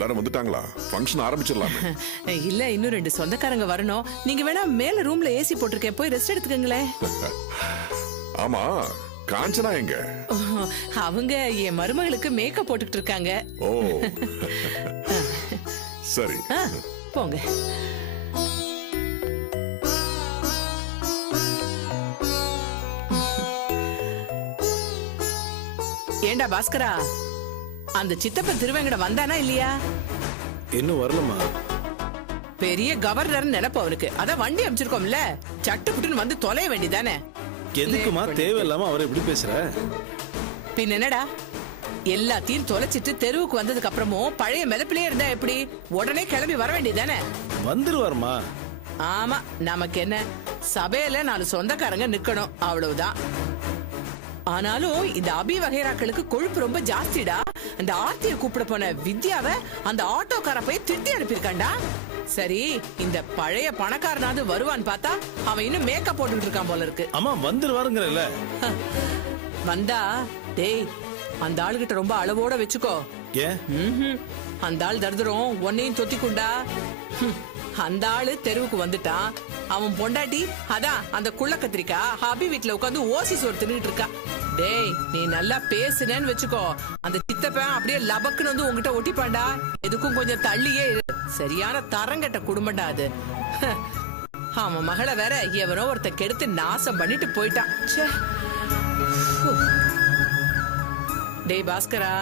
எல்லாரும் வந்துட்டாங்களா? ஃபங்க்ஷன் ஆரம்பிச்சிடலாமே. இல்ல, இன்னும் 2 சொந்தக்காரங்க வரணும். நீங்க வேணா மேல ரூம்ல ஏசி போட்டிருக்கேன், போய் ரெஸ்ட் எடுத்துக்கங்களே. ஆமா, காஞ்சனா எங்க? அவங்க என் மருமகளுக்கு மேக்கப் போட்டுக்கிட்டு இருக்காங்க. ஓ சரி, போங்க. ஏண்டா பாஸ்கரா, அந்த சித்தப்பன் திருவேங்கட வந்தானா இல்லையா? இன்னும் வரலமா. பெரிய கவர்னர் நினைப்பு அவனுக்கு. அதான் வண்டி அமைச்சிருக்கோம்ல, சட்டு புட்டுன்னு வந்து தொலைய வேண்டியதானே. எதுக்குமா தேவையில்லாம அவரை எப்படி பேசுற? பின் என்னடா, எல்லாத்தையும் தொலைச்சிட்டு தெருவுக்கு வந்ததுக்கு அப்புறமும் பழைய மிதப்பிலே இருந்தா எப்படி? உடனே கிளம்பி வர வேண்டியதானே. வந்துருவாருமா. ஆமா, நமக்கு என்ன, சபையில 4 சொந்தக்காரங்க நிக்கணும், அவ்வளவுதான். ஆனாலும் இந்த அபி வகைராக்களுக்கு கொழுப்பு ரொம்ப ஜாஸ்திடா. அந்த ஆர்த்திய கூப்பிட போன வித்யாவை அந்த ஆட்டோக்கார போய் திட்டி அனுப்பியிருக்காண்டா. சரி, இந்த பழைய பணக்காரனாவது வருவான்னு பார்த்தா அவன் இன்னும் மேக்கப் போட்டுட்டு இருக்கான் போல இருக்கு. அம்மா வந்துருவாருங்கறல. வந்தா டேய், அந்த ஆளுகிட்ட ரொம்ப அளவோட வச்சுக்கோ. ஏன்? அந்த ஆள் தர்தரும் உன்னையும் தொத்திக்குண்டா. அந்த ஆளு தெருவுக்கு வந்துட்டான். அவன் பொண்டாட்டி அதான் அந்த குள்ள கத்திரிக்கா ஹபி வீட்டுல உட்காந்து ஓசி சோறு தின்னுட்டு இருக்கா. டேய், நீ நல்லா பேசுனேன்னு வச்சுக்கோ, அந்த சித்தப்பன் அப்படியே லபக்குன்னு வந்து உங்ககிட்ட ஒட்டிப்பாண்டா. எதுக்கும் கொஞ்சம் தள்ளியே இரு. சரியான தரங்கட்ட குடும்பம்டா அது. அவன் மகளை வேற எவனோ ஒருத்த கெடுத்து நாசம் பண்ணிட்டு போயிட்டான். டேய் பாஸ்கரா,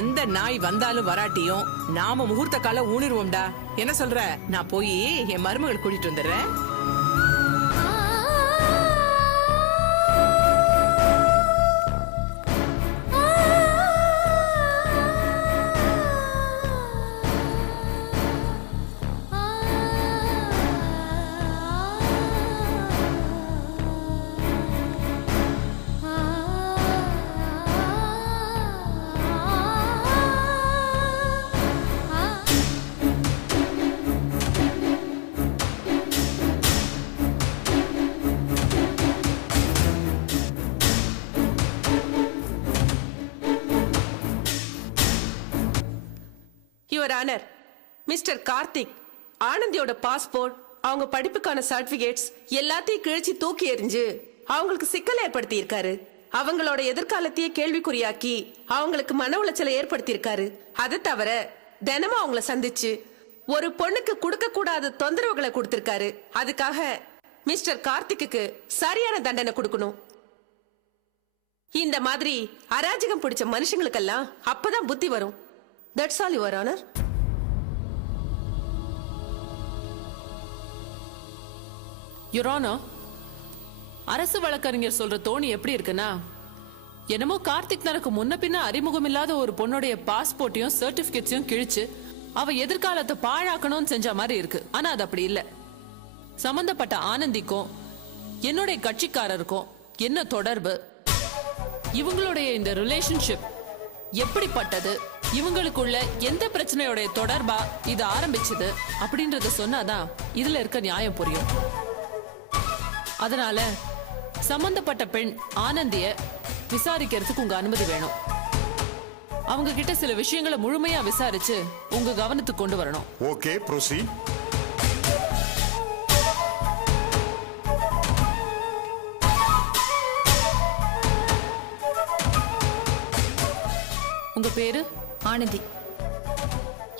எந்த நாய் வந்தாலும் வராட்டியும் நாம முகூர்த்த கால ஊனிருவோம்டா. என்ன சொல்ற? நான் போய் என் மருமகள் கூட்டிட்டு வந்துடுறேன். யுவர் ஆனர், மிஸ்டர் கார்த்திக் ஆனந்தியோட பாஸ்போர்ட், அவங்க படிப்புக்கான சர்டிபிகேட்ஸ் எல்லாத்தையும் கிழிச்சு தூக்கி எறிஞ்சு அவங்களுக்கு சிக்கல் ஏற்படுத்தி இருக்காரு. அவங்களோட எதிர்காலத்தையே கேள்விக்குறியாக்கி அவங்களுக்கு மன உளைச்சலை ஏற்படுத்தி இருக்காரு. அதை தவிர தினமும் அவங்கள சந்திச்சு ஒரு பொண்ணுக்கு கொடுக்க கூடாத தொந்தரவுகளை கொடுத்திருக்காரு. அதுக்காக மிஸ்டர் கார்த்திக்கு சரியான தண்டனை கொடுக்கணும். இந்த மாதிரி அராஜகம் பிடிச்ச மனுஷங்களுக்கெல்லாம் அப்பதான் புத்தி வரும். That's all, Your Honor. Your Honor, அரசு வழக்கறிஞர் சொல்ற தோணி எப்படி இருக்குன்னா, என்னமோ கார்த்திக் தனக்கு முன்ன பின்ன அறிமுகம் இல்லாத ஒரு பொண்ணுடைய பாஸ்போர்ட்டையும் சர்டிபிகேட்ஸையும் கிழிச்சு அவ எதிர்காலத்தை பாழாக்கணும்னு செஞ்ச மாதிரி இருக்கு. ஆனா அது அப்படி இல்ல. சம்பந்தப்பட்ட ஆனந்திக்கும் என்னுடைய கட்சிக்காரருக்கும் என்ன தொடர்பு, இவங்களுடைய இந்த ரிலேஷன்ஷிப் எப்படிப்பட்டது, இவங்களுக்குள்ள எந்த பிரச்சனையோட தொடர்பா இது ஆரம்பிச்சது அப்படின்றத சொன்னாதான் இதுல இருக்க நியாயம் புரியும். அதனால சம்பந்தப்பட்ட பெண் ஆனந்திய விசாரிக்கிறதுக்கு உங்க அனுமதி வேணும். அவங்க கிட்ட சில விஷயங்களை முழுமையா விசாரிச்சு உங்க கவனத்துக்கு கொண்டு வரணும். Okay, proceed. உங்க பேரு? ஆனந்தி.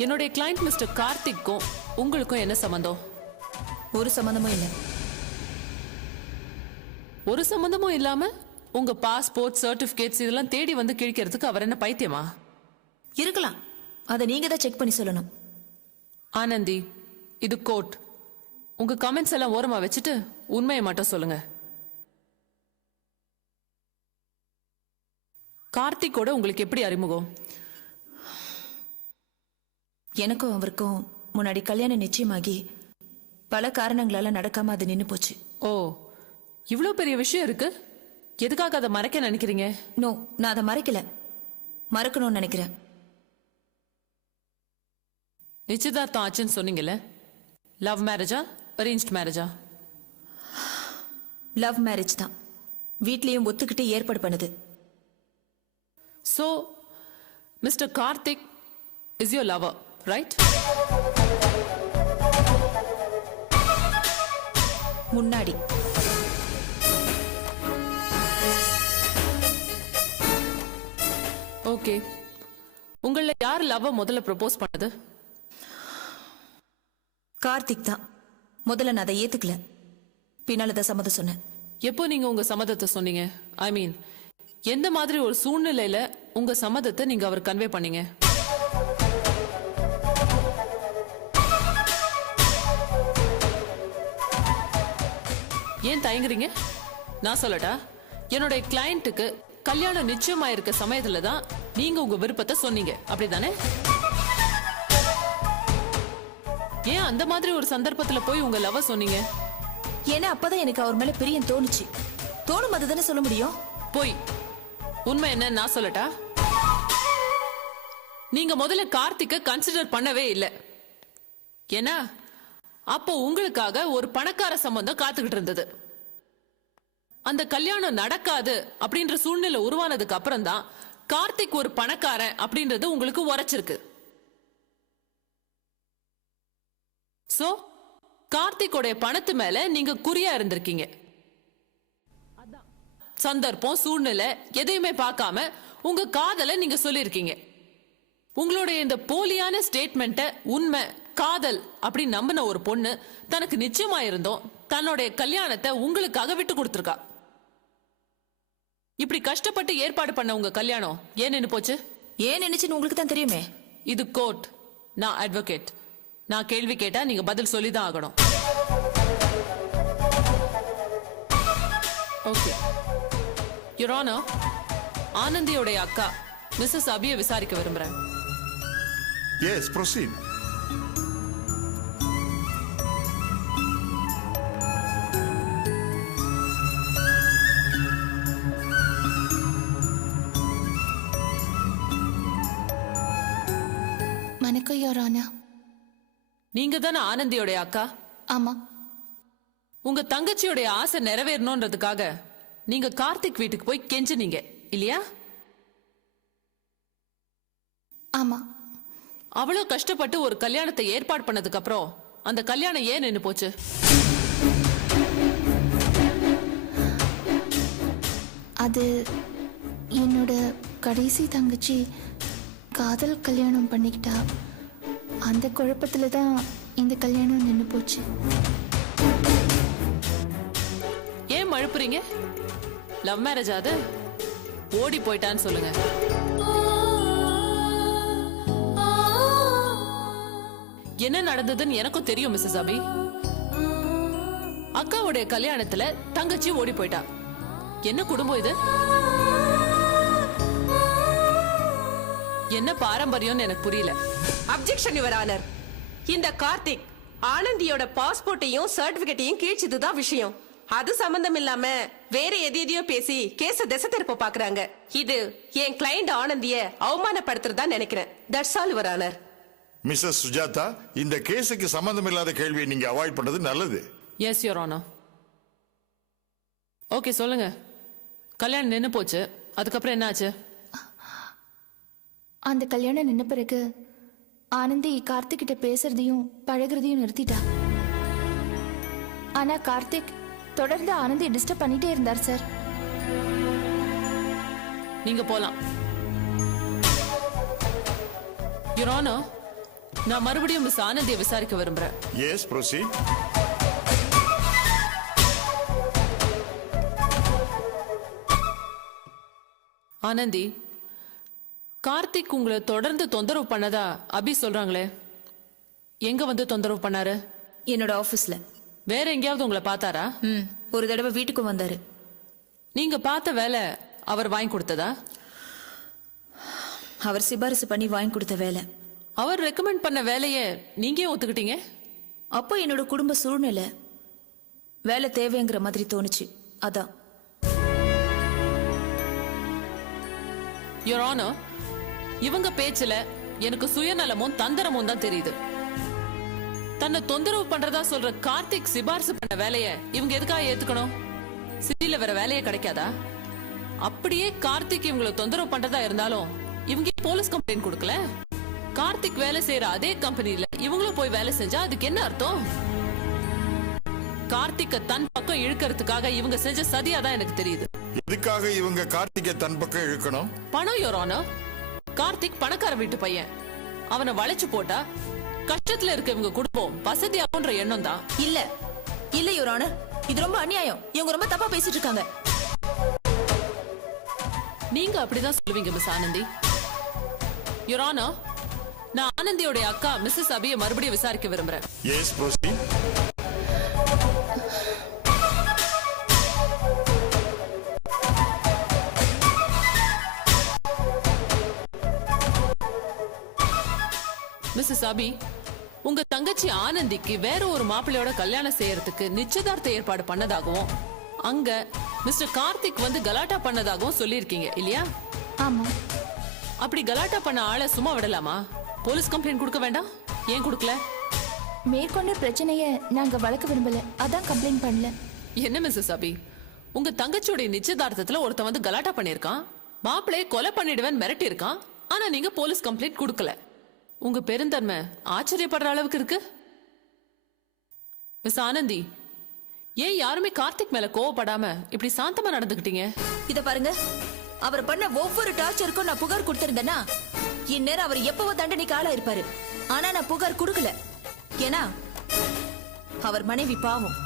என்னுடைய கிளையண்ட் மிஸ்டர் கார்த்திக்கும் உங்களுக்கும் என்ன சம்பந்தம்? ஒரு சம்பந்தமும் இல்லை. ஒரு சம்பந்தமும் இல்லாம உங்க பாஸ்போர்ட் சர்டிபிகேட்ஸ் இதெல்லாம் தேடி வந்து கிழிக்கிறதுக்கு அவர் என்ன பைத்தியமா? இருக்கலாம், அதை நீங்க தான் செக் பண்ணி சொல்லணும். ஆனந்தி, இது கோர்ட். உங்க கமெண்ட்ஸ் எல்லாம் ஓரமா வச்சுட்டு உண்மையை மட்டும் சொல்லுங்க. கார்த்திக்கோட உங்களுக்கு எப்படி அறிமுகம்? எனக்கும் அவருக்கும் முன்னாடி கல்யாணம் நிச்சயமாகி பல காரணங்களால நடக்காம அது நின்னு போச்சு. ஓ, இவ்ளோ பெரிய விஷயம் இருக்கு. எதுக்காக அதை மறைக்க நினைக்கிறீங்க? நோ, நான் அதை மறைக்கல, மறக்கணும்னு நினைக்கிறேன். நிச்சயதார்த்தம் ஆச்சுன்னு சொன்னீங்கல்ல, லவ் மேரேஜா அரேஞ்ச்ட் மேரேஜா? லவ் மேரேஜ் தான். வீட்லயும் ஒத்துக்கிட்டு ஏற்பாடு பண்ணுது. So, Mr. Karthik is your lover, right? முன்னாடி ஓகே. உங்கள யார் லவ் முதல்ல ப்ரப்போஸ் பண்ணது? கார்த்திக் தான். முதல்ல நான் அதை ஏத்துக்கல, பின்னால தான் சம்மதம் சொன்னேன். எப்போ நீங்க உங்க சம்மதத்தை சொன்னீங்க? ஐ மீன், எந்த மாதிரி ஒரு சூழ்நிலையில உங்க சம்மதத்தை நீங்க அவர் கன்வே பண்ணீங்க? ஏன் தயங்குறீங்க? நான் சொல்லட்டா? என்னுடைய கிளையண்ட்டுக்கு கல்யாணம் நிச்சயமாயிருக்க சமயத்துல தான் நீங்க உங்க விருப்பத்தை சொன்னீங்க, அப்படிதானே? ஏன் அந்த மாதிரி ஒரு சந்தர்ப்பத்துல போய் உங்க லவ் சொன்னீங்க? ஏன்னா அப்பதான் எனக்கு அவர் மேல பிரியம் தோணுச்சு. தோணும் அதுதானே சொல்ல முடியும். போய் உண்மை என்ன நான் சொல்லட்டா? நீங்க முதல்ல கார்த்திக்க கன்சிடர் பண்ணவே இல்லை. ஏன்னா அப்போ உங்களுக்காக ஒரு பணக்கார சம்பந்தம் காத்துக்கிட்டு இருந்தது. அந்த கல்யாணம் நடக்காது அப்படின்ற சூழ்நிலை உருவானதுக்கு அப்புறம் தான் கார்த்திக் ஒரு பணக்காரன் அப்படின்றது உங்களுக்கு உரைச்சிருக்கு. சோ கார்த்திகோடைய பணத்து மேல நீங்க குறியா இருந்திருக்கீங்க. சந்தர்ப்பம் சூழ்நிலை எதையுமே பார்க்காம உங்க காதலை நீங்க சொல்லிருக்கீங்க. உங்களுடைய இந்த போலியான ஸ்டேட்மெண்ட்டை உண்மை காதல் அப்படி நம்பின ஒரு பொண்ணு தனக்கு நிச்சயமா இருந்தோம் தன்னுடைய கல்யாணத்தை உங்களுக்காக விட்டு கொடுத்திருக்கா. இப்படி கஷ்டப்பட்டு ஏற்பாடு பண்ண உங்க கல்யாணம் ஏன் நின்னு போச்சு? ஏன் நினைச்சுன்னு உங்களுக்கு தான் தெரியுமே. இது கோர்ட், நான் அட்வொகேட். நான் கேள்வி கேட்டா நீங்க பதில் சொல்லிதான் ஆகணும். ஓகே யுவர் ஆனர், ஆனந்தியோடைய அக்கா மிஸ்ஸஸ் அபியை விசாரிக்க விரும்புறேன். Yes, proceed. வணக்கம் யுவர் ஆனர். நீங்க தானே ஆனந்தியோடைய அக்கா? ஆமா. உங்க தங்கச்சியோடைய ஆசை நிறைவேறணும்ன்றதுக்காக நீங்க கார்த்திக் வீட்டுக்கு போய் கெஞ்சினீங்க இல்லையா? ஆமா. அவ்வளவு கஷ்டப்பட்டு ஒரு கல்யாணத்தை ஏற்பாடு பண்ணதுக்கு அப்புறம் அந்த கல்யாணம் ஏன் நின்னு போச்சு? அது என்னோட கடைசி தங்கச்சி காதல் கல்யாணம் பண்ணிக்கிட்டா. அந்த குழப்பத்துல தான் இந்த கல்யாணம் நின்னு போச்சு. ஏன் மழுப்புறீங்க? லவ் மேரேஜ் அது? ஓடி போயிட்டான்னு சொல்லுங்க. என்ன நடந்ததுன்னு எனக்கும் தெரியும் மிஸ்ஸஸ் அபி. அக்காவுடைய கல்யாணத்துல தங்கச்சி ஓடி போயிட்டா. என்ன குடும்பம் இது? என்ன பாரம்பரியம்னு எனக்கு புரியல. Objection your honour. இந்த கார்த்திக் ஆனந்தியோட பாஸ்போர்ட்டையும் சர்டிபிகேட்டையும் கீழ்ச்சதுதான் விஷயம். அது சம்பந்தம் இல்லாம வேற எதையோ பேசி கேஸ திசை திருப்ப பாக்குறாங்க. இது என் கிளையண்ட் ஆனந்திய அவமானப்படுத்துறதா நினைக்கிறேன். That's all your honour. Mrs Sujatha, இந்த கேஸுக்கு சம்பந்தம் இல்லாத கேள்வியை நீங்க அவாய்ட் பண்ணது நல்லது. Yes your honour. ஓகே சொல்லுங்க. கல்யாணம் நின்னு போச்சு, அதுக்கப்புறம் என்ன ஆச்சு? அந்த கல்யாணம் நின்ன பிறகு ஆனந்தி கார்த்திக் கிட்ட பேசுறதையும் பழகுறதையும் நிறுத்திட்டா. ஆனா கார்த்திக் தொடர்ந்து ஆனந்தி டிஸ்டர்ப் பண்ணிட்டே இருந்தார் சார். நீங்க போலாம். யுவர் ஆனர், நான் மறுபடியும் மிஸ் ஆனந்தியை விசாரிக்க விரும்புறேன். Yes, proceed. ஆனந்தி, கார்த்திக் உங்களை தொடர்ந்து தொந்தரவு பண்ணதா அபி சொல்றாங்களே, எங்க வந்து தொந்தரவு பண்ணாரு? என்னோட ஆபீஸ்ல. வேற எங்கேயாவது உங்களை பார்த்தாரா? ஒரு தடவை வீட்டுக்கும் வந்தாரு. நீங்க பார்த்த வேலை அவர் வாங்கி கொடுத்ததா? அவர் சிபாரிசு பண்ணி வாங்கி கொடுத்த வேலை. அவர் ரெக்கமெண்ட் பண்ண வேலையை நீங்க ஏன் ஒத்துக்கிட்டீங்க? அப்போ என்னோட குடும்ப சூழ்நிலை வேலை தேவைங்கிற மாதிரி தோணுச்சு, அதான். யுவர் ஆனர், இவங்க பேச்சுல எனக்கு சுயநலமும் தந்திரமும் தான் தெரியுது. தன்னை தொந்தரவு பண்றதா சொல்ற கார்த்திக் சிபாரிசு பண்ண வேலைய இவங்க எதுக்காக ஏத்துக்கணும்? சிட்டில வேற வேலையே கிடைக்காதா? அப்படியே கார்த்திக் இவங்களை தொந்தரவு பண்றதா இருந்தாலும் இவங்க போலீஸ் கம்ப்ளைண்ட் கொடுக்கல. கார்த்திக் வேலை செய்யற அதே கம்பெனில இவங்களும் போய் வேலை செஞ்சா அதுக்கு என்ன அர்த்தம்? கார்த்திக்க தன் பக்கம் இழுக்கிறதுக்காக இவங்க செஞ்ச சதியாதான் எனக்கு தெரியுது. எதுக்காக இவங்க கார்த்திகை தன் பக்கம் இழுக்கணும்? பணம் யுவர் ஆனர். கார்த்திக் பணக்கார வீட்டு பையன். அவனை வளைச்சு போட்டா கஷ்டத்துல இருக்க இவங்க குடும்பம் வசதியாகுன்ற எண்ணம் தான். இல்ல இல்ல யுவர் ஆனர், இது ரொம்ப அநியாயம். இவங்க ரொம்ப தப்பா பேசிட்டு இருக்காங்க. நீங்க அப்படிதான் சொல்லுவீங்க மிஸ் ஆனந்தி. யுவர் ஆனர், நான் ஆனந்தியோட அக்கா மிஸ்ஸஸ் அபியை மறுபடியும் விசாரிக்க விரும்புறேன். Yes, proceed. மிஸ்ஸஸ் அபி, உங்க தங்கச்சி ஆனந்திக்கு வேற ஒரு மாப்பிள்ளையோட கல்யாணம் செய்யறதுக்கு நிச்சயதார்த்த ஏற்பாடு பண்ணதாகவும் அங்க மிஸ்டர் கார்த்திக் வந்து கலாட்டா பண்ணதாகவும் சொல்லியிருக்கீங்க இல்லையா? ஆமா. அப்படி கலாட்டா பண்ண ஆளை சும்மா விடலாமா? போலீஸ் கம்ப்ளைண்ட் கொடுக்க வேண்டாம்? ஏன் கொடுக்கல? மேற்கொண்ட பிரச்சனைய நாங்க வளர்க்க விரும்பல, அதான் கம்ப்ளைண்ட் பண்ணல. என்ன மிஸ்ஸஸ் அபி, உங்க தங்கச்சியோட நிச்சயதார்த்தத்துல ஒருத்தன் வந்து கலாட்டா பண்ணிருக்கான், மாப்பிள்ளைய கொலை பண்ணிடுவேன் மிரட்டி இருக்கான். ஆனா நீங்க போலீஸ் கம்ப்ளைண்ட் கொடுக்கல. உங்க பெருந்தன்மை ஆச்சரியப்படுற அளவுக்கு இருக்கு. மிஸ் ஆனந்தி, ஏன் யாருமே கார்த்திக் மேல கோவப்படாம இப்படி சாந்தமா நடந்துக்கிட்டீங்க? இத பாருங்க, அவர் பண்ண ஒவ்வொரு டார்ச்சருக்கும் நான் புகார் கொடுத்திருந்தேன்னா இந்நேரம் அவர் எப்பவோ தண்டனைக்கு ஆளா இருப்பாரு. ஆனா நான் புகார் கொடுக்கல. ஏன்னா அவர் மனைவி பாவம்.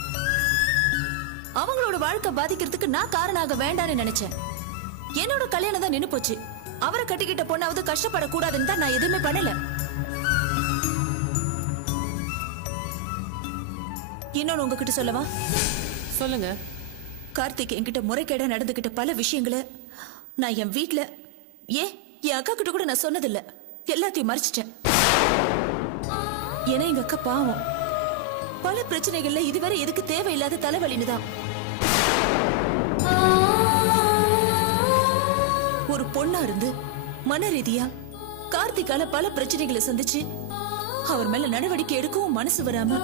அவங்களோட வாழ்க்கை பாதிக்கிறதுக்கு நான் காரணமாக வேண்டான்னு நினைச்சேன். என்னோட கல்யாணம் தான் நின்னு போச்சு. அவரை கட்டிக்கிட்ட பொண்ணாவது கஷ்டப்படக்கூடாதுன்னு தான் நான் எதுவுமே பண்ணல. இன்னொன்னு உங்ககிட்ட சொல்லவா? சொல்லுங்க. கார்த்திக் என்கிட்ட முறைகேடா நடந்துகிட்ட பல விஷயங்களை நான் என் வீட்ல என் அக்கா கிட்ட கூட நான் சொன்னதில்ல. எல்லாத்தையும் மறைச்சிட்டேன். ஏன்னா எங்க அக்கா பாவம். பல பிரச்சனைகள்ல இதுவரை எதுக்கு தேவையில்லாத தலைவலின்னு தான். ஒரு பொண்ணா இருந்து மன ரீதியா கார்த்திகால பல பிரச்சனைகளை சந்திச்சு அவர் மேல நடவடிக்கை எடுக்கவும் மனசு வராம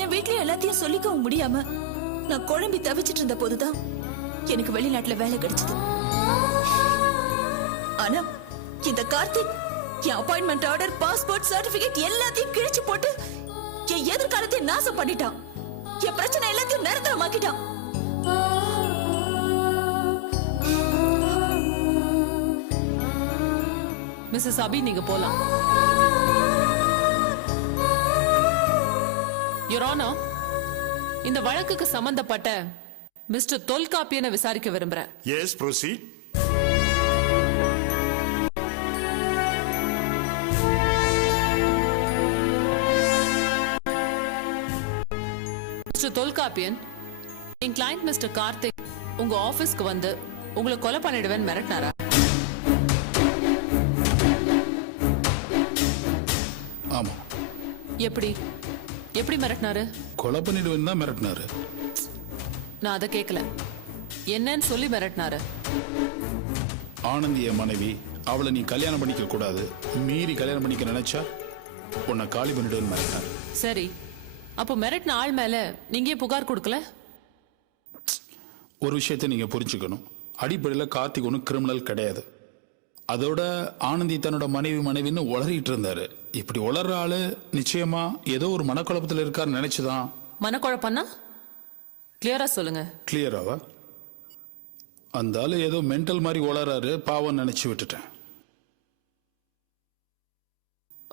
என் வீட்லயும் எல்லாத்தையும் சொல்லிக்கவும் முடியாம நான் குழம்பி தவிச்சிட்டு இருந்த போதுதான் எனக்கு வெளிநாட்டுல வேலை கிடைச்சது. ஆனா இந்த கார்த்திக் என் அப்பாயின்மெண்ட் ஆர்டர், பாஸ்போர்ட், சர்டிபிகேட் எல்லாத்தையும் கிழிச்சு போட்டு என் எதிர்காலத்தை நாசம் பண்ணிட்டான். என் பிரச்சனை எல்லாத்தையும் நிரந்தரமாக்கிட்டான். மிஸ்ஸஸ் அபி, நீங்க போலாம். யுவர் ஆனர், இந்த வழக்குக்கு சம்பந்தப்பட்ட மிஸ்டர் தொல்காப்பியனை விசாரிக்க விரும்புறேன். Yes, proceed. மிஸ்டர் தொல்காப்பியன், என் கிளையண்ட் மிஸ்டர் கார்த்திக் உங்க ஆபீஸ்க்கு வந்து உங்களை கொலை பண்ணிடுவேன் மிரட்டினாரா? ஆமா. எப்படி எப்படி மிரட்டினாரு? கொலை பண்ணிடுவேன் தான் மிரட்டினாரு. நான் அதை கேட்கல. என்னன்னு சொல்லி மிரட்டினாரு? ஆனந்தி என் மனைவி, அவளை நீ கல்யாணம் பண்ணிக்க கூடாது, மீறி கல்யாணம் பண்ணிக்க நினைச்சா உன்னை காலி பண்ணிடுவேன்னு மிரட்டினாரு. சரி, அப்போ மிரட்டின ஆள் மேல நீங்க ஏன் புகார் கொடுக்கல? ஒரு விஷயத்தை நீங்க புரிஞ்சுக்கணும். அடிப்படையில் கார்த்திக் ஒன்றும் கிரிமினல் கிடையாது. அதோட ஆனந்தி தன்னோட மனைவின்னு உளறிட்டு இருந்தாரு. இப்படி உளர்ற ஆளு நிச்சயமா ஏதோ ஒரு மனக்குழப்பத்தில் இருக்காருன்னு நினைச்சுதான். மனக்குழப்பம்னா கிளியரா சொல்லுங்க. கிளியராவா? அந்த ஆளு ஏதோ மென்டல் மாதிரி உளறாரு, பாவம் நினைச்சு விட்டுட்டேன்.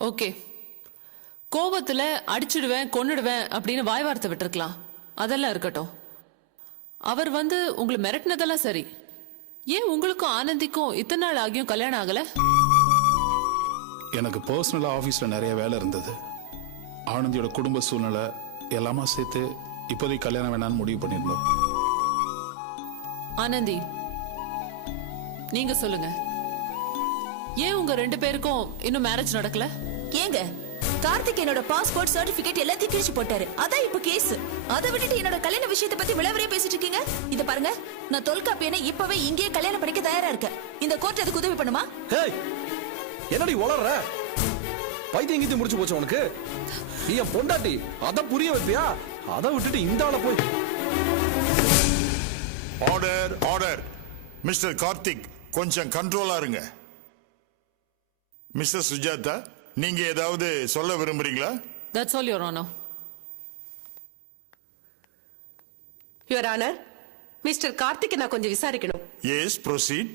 ஓகே, கோபத்துல அடிச்சிடுவேன் கொன்னுடுவேன் அப்படின்னு வாய் வார்த்தை விட்டுருக்கலாம். அதெல்லாம் இருக்கட்டும். அவர் வந்து உங்களை மிரட்டினதெல்லாம் சரி. ஏன் உங்களுக்கும் ஆனந்திக்கும் இத்தனை நாள் ஆகியும் கல்யாணம் ஆகல? எனக்கு பர்சனலா ஆபீஸ்ல நிறைய வேலை இருந்தது. ஆனந்தியோட குடும்ப சூழ்நிலை எல்லாமே சேர்த்து இப்போதைக்கு கல்யாணம் வேணான்னு முடிவு பண்ணியிருந்தோம். ஆனந்தி, நீங்க சொல்லுங்க, ஏன் உங்க ரெண்டு பேருக்கும் இன்னும் மேரேஜ் நடக்கல? ஏங்க, கார்த்திக் என்னோட பாஸ்போர்ட், சர்டிபிகேட் எல்லாத்தையும் கிழிச்சு போட்டாரு. அதான் இப்ப கேஸ். அதை விட்டுட்டு என்னோட கல்யாண விஷயத்தை பத்தி விளவரையே பேசிட்டு இருக்கீங்க. இத பாருங்க, நான் தொல்காப்பியனை இப்பவே இங்கேயே கல்யாணம் பண்ணிக்க தயாரா இருக்கேன். இந்த கோர்ட் அதுக்கு உதவி பண்ணுமா? ஹேய், என்னடி உளறற? பைத்தியம் கீத்தி முடிச்சு போச்சு உனக்கு? நீ என் பொண்டாட்டி, அத புரிய வைப்பியா? அதை விட்டுட்டு இந்த ஆளை போய். Order, order. மிஸ்டர் கார்த்திக், கொஞ்சம் கண்ட்ரோலா இருங்க. மிஸ்டர் சுஜாதா, நீங்க ஏதாவது சொல்ல விரும்புறீங்களா? That's all, Your Honor. Your honour, mister Karthik நான் கொஞ்சம் விசாரிக்கணும். Yes, proceed.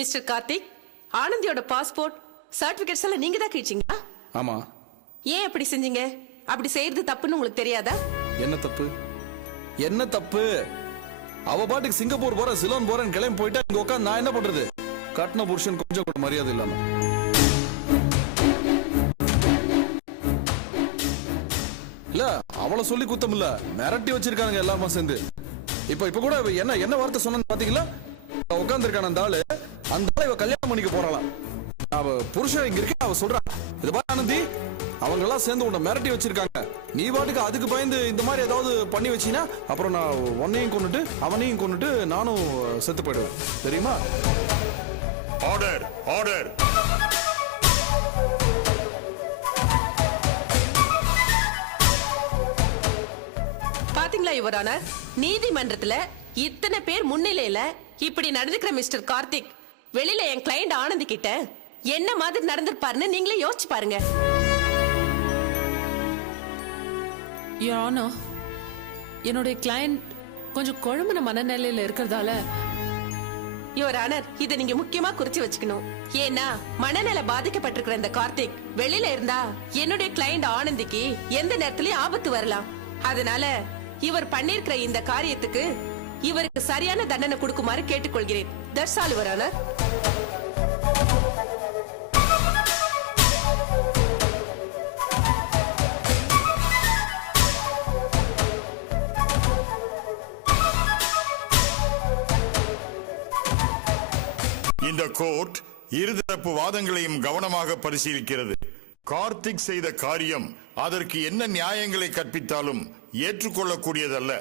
மிஸ்டர் கார்த்திக், ஆனந்தியோட பாஸ்போர்ட் சர்டிபிகேட்ஸ் எல்லாம் நீங்க தான் கிழிச்சீங்களா? ஆமா. ஏன் அப்படி செஞ்சீங்க? அப்படி செய்யறது தப்புன்னு உங்களுக்கு தெரியாதா? என்ன தப்பு? என்ன தப்பு? அவ பாட்டுக்கு சிங்கப்பூர் போற சிலோன் போறேன்னு கிளம்பி போயிட்டா இங்க உட்காந்து நான் என்ன பண்றது? கட்டின புருஷன் கொஞ்சம் கூட மரியாதை இல்லாம. இல்ல அவளை சொல்லி குத்தம் இல்ல, மிரட்டி வச்சிருக்காங்க எல்லாருமா சேர்ந்து. இப்ப கூட என்ன வார்த்தை சொன்னு பாத்தீங்களா? உட்கார்ந்து இருக்கான அந்த ஆளு, அந்த ஆளை இவ கல்யாணம் பண்ணிக்க போறாளாம். அவ புருஷன் இங்க இருக்க, அவ சொல்றா, இது பாரு ஆனந்தி, அவங்க எல்லாம் சேர்ந்து உன்னை மிரட்டி வச்சிருக்காங்க. நீ பாட்டுக்கு அதுக்கு பயந்து இந்த மாதிரி ஏதாவது பண்ணி வச்சீனா அப்புறம் நான் உன்னையும் கொன்னுட்டு அவனையும் கொன்னுட்டு நானும் செத்து போயிடுவேன், தெரியுமா? Order, order. பாத்தீங்களா யுவர் ஆனர், நீதிமன்றத்துல இத்தனை பேர் முன்னிலையில இப்படி நடந்துக்கிற மிஸ்டர் கார்த்திக் வெளியில என் கிளையண்ட் ஆனந்தி கிட்ட என்ன மாதிரி நடந்திருப்பாருன்னு நீங்களே யோசிச்சு பாருங்க. Your Honor, என்னுடைய கிளையண்ட் கொஞ்சம் குழம்புன மனநிலையில இருக்கிறதால. யுவர் ஆனர், இதை நீங்க முக்கியமா குறிச்சு வச்சுக்கணும். ஏன்னா மனநல பாதிக்கப்பட்டிருக்கிற இந்த கார்த்திக் வெளியில இருந்தா என்னுடைய கிளையண்ட் ஆனந்திக்கு எந்த நேரத்திலயும் ஆபத்து வரலாம். அதனால இவர் பண்ணிருக்கிற இந்த காரியத்துக்கு இவருக்கு சரியான தண்டனை கொடுக்குமாறு கேட்டுக்கொள்கிறேன். That's all your honour. இந்த கோர்ட் இருதரப்பு வாதங்களையும் கவனமாக பரிசீலிக்கிறது. கார்த்திக் செய்த காரியம் அதற்கு என்ன நியாயங்களை கற்பித்தாலும் ஏற்றுக்கொள்ளக்கூடியதல்ல.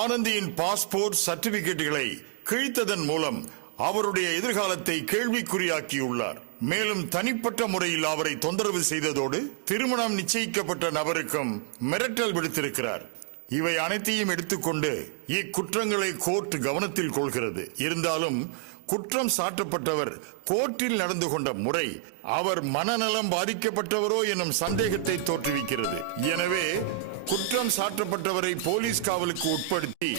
ஆனந்தியின் பாஸ்போர்ட் சர்டிபிகேட்டுகளை கிழித்ததன் மூலம் அவருடைய எதிர்காலத்தை கேள்விக்குறியாக்கியுள்ளார். மேலும் தனிப்பட்ட முறையில் அவரை தொந்தரவு செய்ததோடு திருமணம் நிச்சயிக்கப்பட்ட நபருக்கும் மிரட்டல் விடுத்திருக்கிறார். இவை அனைத்தையும் எடுத்துக்கொண்டு இக்குற்றங்களை கோர்ட் கவனத்தில் கொள்கிறது. இருந்தாலும் குற்றம் சாட்டப்பட்டவர் கோர்ட்டில் நடந்து கொண்ட முறை அவர் மனநலம் பாதிக்கப்பட்டவரோ எனும் சந்தேகத்தை தோற்றுவிக்கிறது. எனவே குற்றம் சாட்டப்பட்டவரை போலீஸ் காவலுக்கு உட்படுத்தி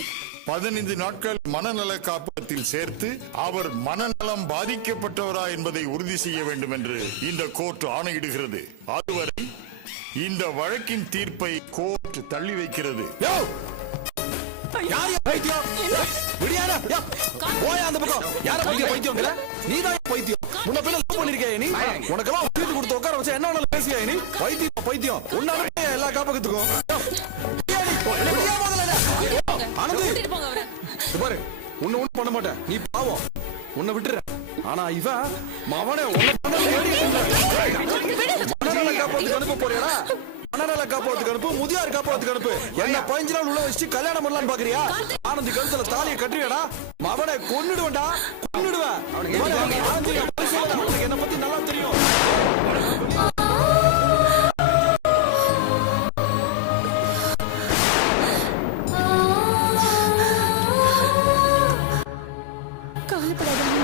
15 நாட்கள் மனநல காப்பகத்தில் சேர்த்து அவர் மனநலம் பாதிக்கப்பட்டவரா என்பதை உறுதி செய்ய வேண்டும் என்று இந்த கோர்ட் ஆணையிடுகிறது. அதுவரை இந்த வழக்கின் தீர்ப்பை கோர்ட் தள்ளி வைக்கிறது. எல்லா காப்பகத்துக்கும் பண்ண மாட்டேன், நீ பாவம், உன்னை விட்டுற. ஆனா இவன் மவனே காப்பாத்துக்கு அனுப்ப போறியா? மனநல காப்பாத்துக்கு அனுப்பு, முதியார் காப்பாத்துக்கு அனுப்பு. என்ன 15 நாள் உள்ள வச்சு கல்யாணம் பண்ணலான்னு பாக்குறியா? ஆனந்தி கழுத்துல தாலியை கட்டுறியடா, மவனை கொன்னுடுவேன்டா, கொன்னுடுவேன். என்ன பத்தி நல்லா தெரியும். கவலைப்படாத,